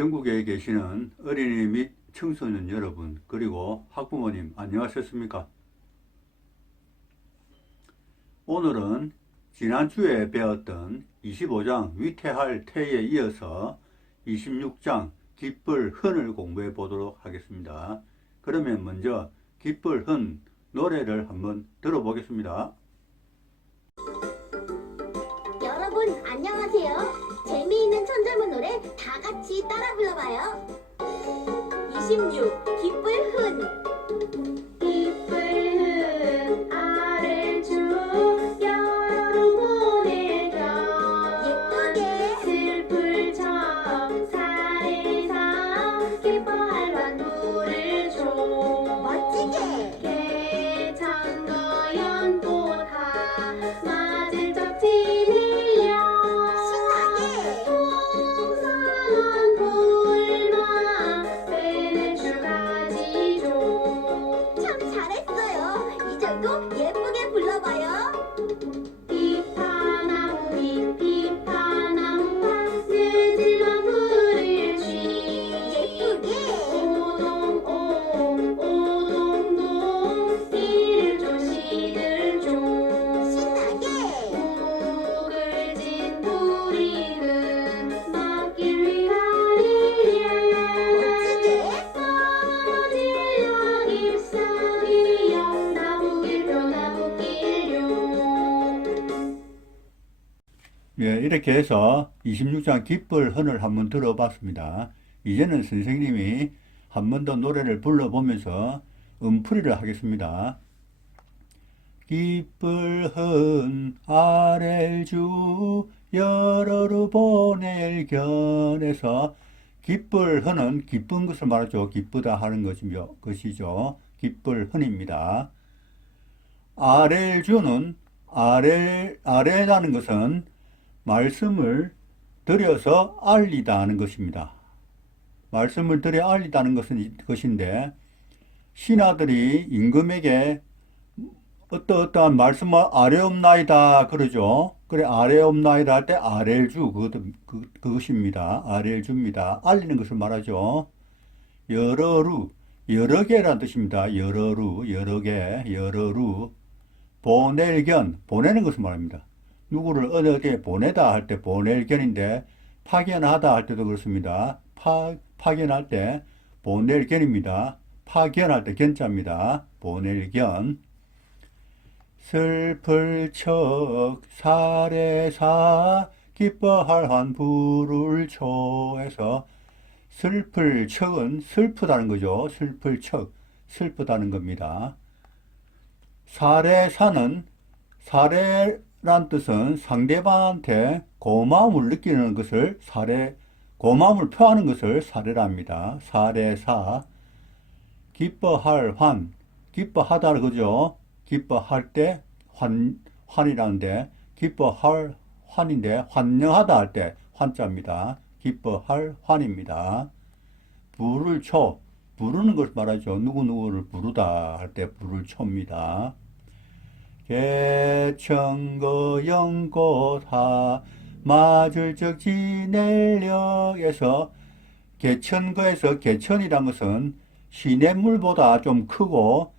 전국에 계시는 어린이 및 청소년 여러분, 그리고 학부모님 안녕하셨습니까? 오늘은 지난주에 배웠던 25장 위태할 태에 이어서 26장 기쁠 흔을 공부해 보도록 하겠습니다. 그러면 먼저 기쁠 흔 노래를 한번 들어보겠습니다. 여러분 안녕하세요. 재미있는 천절문 노래 다 같이 따라 불러봐요. 26 기쁠 흔. 기쁠 흔 아를 주 여름 보내려 예쁘게 슬플 적 살에서 기뻐할 환부를 줘 멋지게 개창거 연꽃하 맞을 적 지내려 신나게 풍성한 불만 빼낼 주 가지죠. 참 잘했어요. 이 절도 예쁘게 불러봐요. 비파나무 잎 비파나무가 늦을만 불을 쥐 예쁘게 오동오 오동동 이를 줘 시들 줘 신나게 묵을 진 뿌리는 막길 위하리랴 멋지게 떠들려 일상이여 나무길표 나무길요. 이렇게 해서 26장 기쁠 흔을 한번 들어봤습니다. 이제는 선생님이 한 번 더 노래를 불러보면서 음풀이를 하겠습니다. 기쁠 흔 아랠 주 여러루 보낼 견에서 기쁠 흔은 기쁜 것을 말하죠. 기쁘다 하는 것이죠. 기쁠 흔입니다. 아랠 주는 아래라는 것은 말씀을 드려서 알리다 하는 것입니다. 말씀을 드려 알리다는 것인데 신하들이 임금에게 어떠한 말씀을 아뢰옵나이다 그러죠. 그래 아뢰옵나이다 할 때 아랠주 그것입니다. 아랠주입니다. 알리는 것을 말하죠. 여러루 여러 개라는 뜻입니다. 여러루 여러 개 여러루 보낼견 보내는 것을 말합니다. 누구를 어디에 보내다 할 때 보낼견인데 파견하다 할 때도 그렇습니다. 파견할 때 보낼견입니다. 파견할 때 견자입니다. 보낼견. 슬플 척 살에사 기뻐할 환부를 초해서 슬플 척은 슬프다는 거죠. 슬플 척 슬프다는 겁니다. 사례사는 사례란 뜻은 상대방한테 고마움을 느끼는 것을 고마움을 표하는 것을 사례랍니다. 사례사 기뻐할 기뻐하다 그죠? 기뻐할 때 환이라는데 기뻐할 환인데 환영하다 할 때 환자입니다. 기뻐할 환입니다. 부를 초 부르는 것을 말하죠. 누구누구를 부르다 할 때 부를 초입니다. 개천거 연꽃하 맞을 적 지낼력에서 개천거에서 개천이란 것은 시냇물보다 좀 크고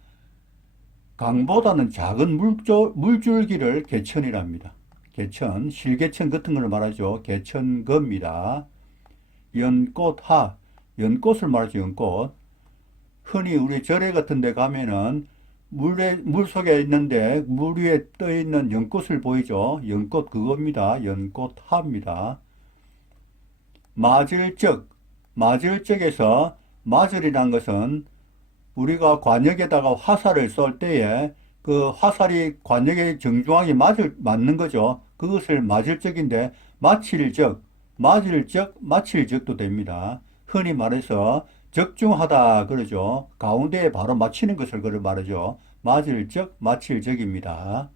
강보다는 작은 물줄기를 개천이랍니다. 개천, 실개천 같은 걸 말하죠. 개천거입니다. 연꽃하, 연꽃을 말하죠. 연꽃. 흔히 우리 절에 같은 데 가면은 물 속에 있는데 물 위에 떠 있는 연꽃을 보이죠. 연꽃 그겁니다. 연꽃하입니다. 맞을 적에서 맞을이란 것은 우리가 관역에다가 화살을 쏠 때에 그 화살이 관역에 정중하게 맞는 거죠. 그것을 맞을 적인데 맞힐 적도 됩니다. 흔히 말해서 적중하다 그러죠. 가운데에 바로 맞히는 것을 그걸 말하죠. 맞을 적, 맞힐 적입니다.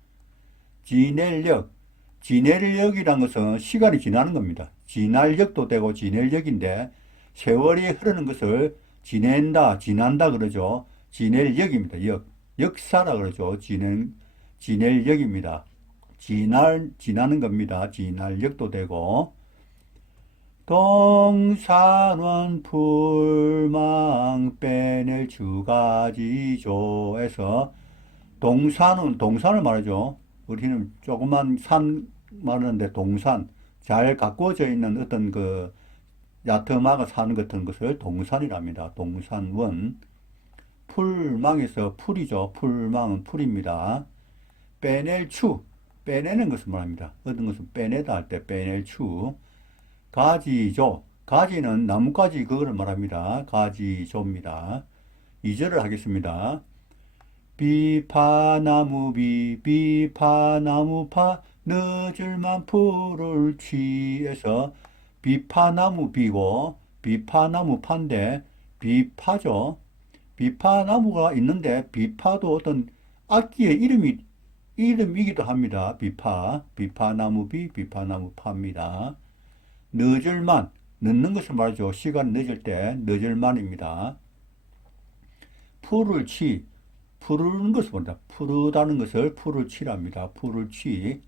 지낼력이란 것은 시간이 지나는 겁니다. 지날력도 되고 지낼력인데 세월이 흐르는 것을 지난다 그러죠. 지낼력입니다. 역사라 그러죠. 지낼력입니다. 지나는 겁니다. 지날력도 되고 동산원 풀망 빼낼 주가지조에서 동산을 말하죠. 우리는 조그만 산 말하는데 동산, 잘 가꾸어져 있는 어떤 그 야트막을 사는 같은 것을 동산이랍니다. 동산원. 풀망에서 풀이죠. 풀망은 풀입니다. 빼낼 추, 빼내는 것을 말합니다. 어떤 것을 빼내다 할 때 빼낼 추. 가지조, 가지는 나뭇가지 그거를 말합니다. 가지조입니다. 2절을 하겠습니다. 비파나무 늦을만 풀을 취해서 비파나무 비고 비파나무 파인데 비파죠. 비파나무가 있는데 비파도 어떤 악기의 이름이기도 합니다. 비파나무 비파나무 파입니다. 늦을만, 늦는 것을 말하죠. 시간 늦을 때 늦을만입니다. 풀을 치, 푸르는 것을 본다. 푸르다는 것을 풀을 치랍니다. 풀을 치.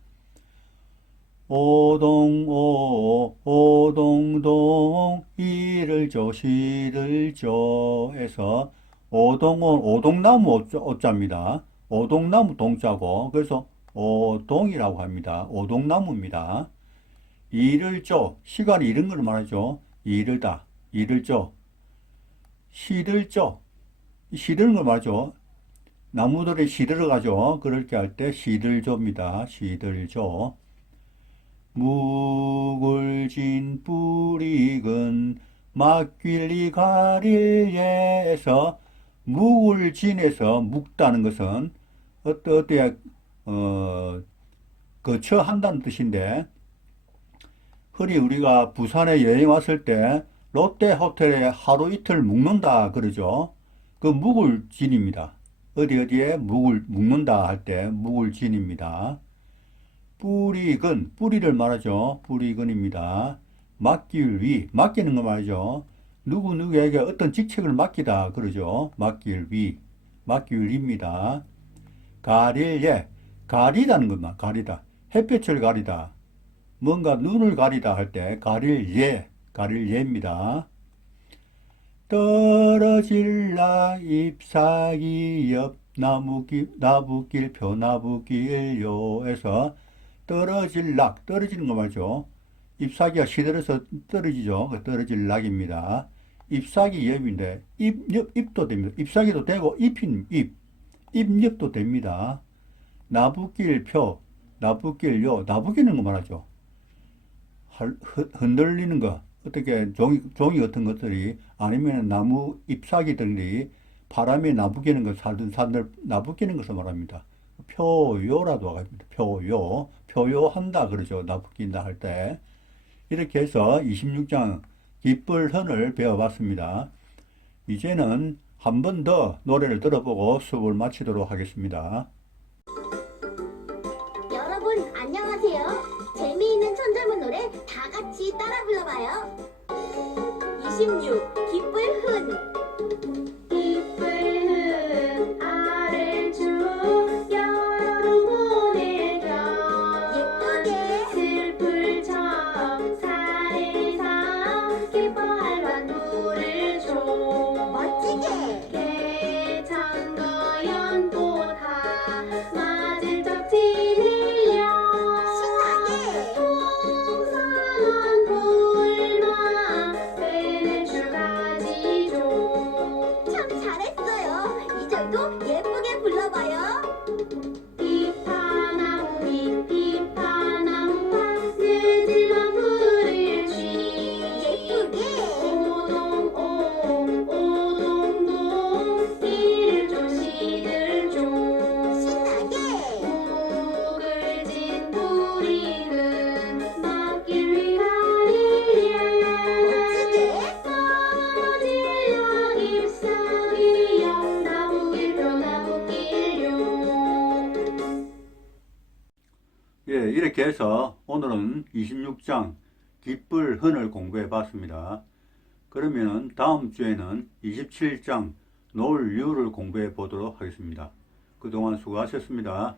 오동동 이를 조 시를 조에서 오동나무 오자입니다. 오동나무 동자고 그래서 오동이라고 합니다. 오동나무입니다. 이를 조, 시간이 이른 걸 말하죠. 이르다, 이를 조. 시를 조, 시드는 걸 말하죠. 나무들이 시들어가죠. 그렇게 할 때 시들조입니다. 시들조. 묵을진 뿌리근 막길리 가릴예에서 묵을진에서 묵다는 것은 어때야 거처한다는 뜻인데 흔히 우리가 부산에 여행 왔을 때 롯데 호텔에 하루 이틀 묵는다 그러죠. 그 묵을진입니다. 어디에 묵는다 할 때 묵을진입니다. 뿌리근, 뿌리를 말하죠. 뿌리근입니다. 맡길 위, 맡기는 거 말이죠. 누구에게 어떤 직책을 맡기다 그러죠. 맡길 위, 맡길 위입니다. 가릴 예, 가리다는 것만, 가리다. 햇볕을 가리다. 뭔가 눈을 가리다 할 때 가릴 예입니다. 떨어질라 잎사귀 옆 나부길표 나부길요에서 떨어지는 거 말죠. 잎사귀가 시들어서 떨어지죠. 떨어질 낙입니다. 잎사귀 옆인데 잎도 됩니다. 잎사귀도 되고 잎옆도 됩니다. 나부길표 나부길요 나부기는 거 말하죠. 흔들리는 거 어떻게 종이 같은 것들이 아니면 나무 잎사귀들이 바람에 나부기는 것 산들 나부기는 것을 말합니다. 표요라도 합니다. 표요한다 그러죠. 나부낀다 할 때. 이렇게 해서 26장 깃불헌을 배워봤습니다. 이제는 한 번 더 노래를 들어보고 수업을 마치도록 하겠습니다. 여러분 안녕하세요. 재미있는 천절문 노래 다 같이 따라 불러봐요. 26 깃불훈. 깃불훈 알을 쭉 여름 보내며 예쁘게 슬플처럼 살에서 기뻐할 만물을 줘 멋지게 개천도 연꽃아 맞을 적 지내려 신나게 동산원 풀망 빼낼 주가지죠. 참 잘했어요. 이 절도 예쁘게 불러봐요. 비파나무 비파나무 파 늦을만 풀을 쥐 예쁘게 오동동 이를 줘 시들 줘 신나게 묵을진 뿌리는 막길 위 가리에 멋지게 떨어질라 잎사귀여 나부길표 나부길요. 예, 이렇게 해서 오늘은 26장 깃불헌을 공부해 봤습니다. 그러면 다음 주에는 27장 놀유를 공부해 보도록 하겠습니다. 그동안 수고하셨습니다.